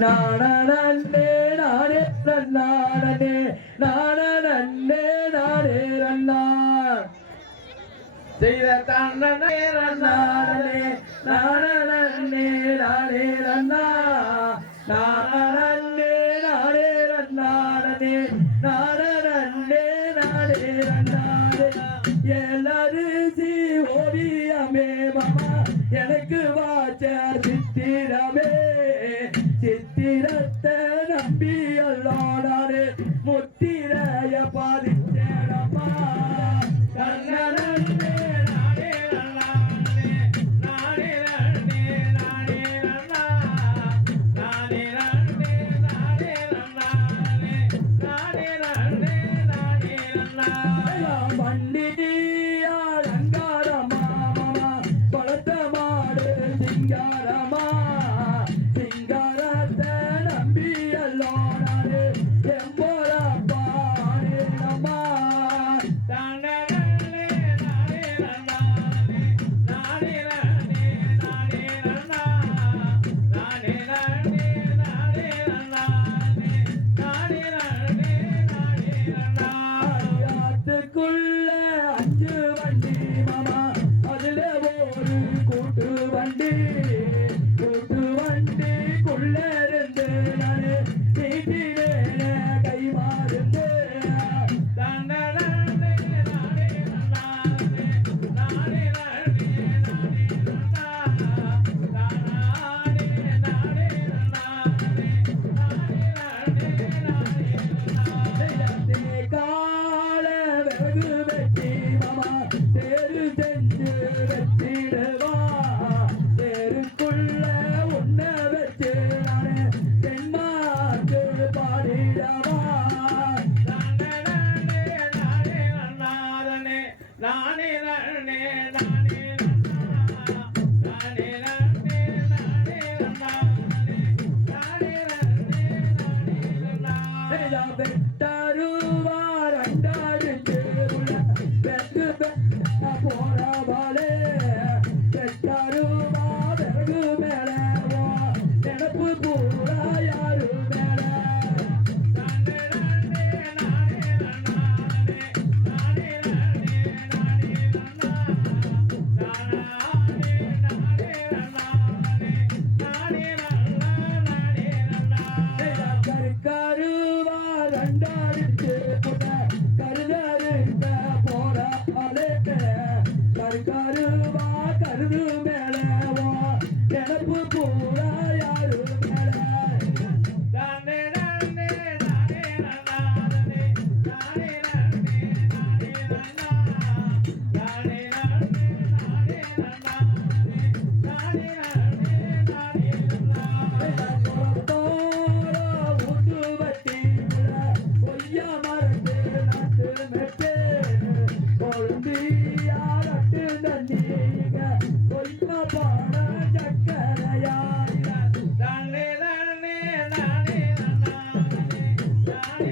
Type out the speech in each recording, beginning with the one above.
நாடே நாடே நாடே நாடே நாடே ரண்ணா செய்த தன்னே ரண்ணாடே நாடே நாடே ரண்ணா நாடே நாடே ரண்ணாடே நாடே நாடே ரண்ணாடே எனக்கு வா அல்லாடாரே முத்தி நானே நானே நானே போற பாலே பெற்றாருமா விறகு மேலே நினப்பு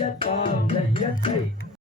தைய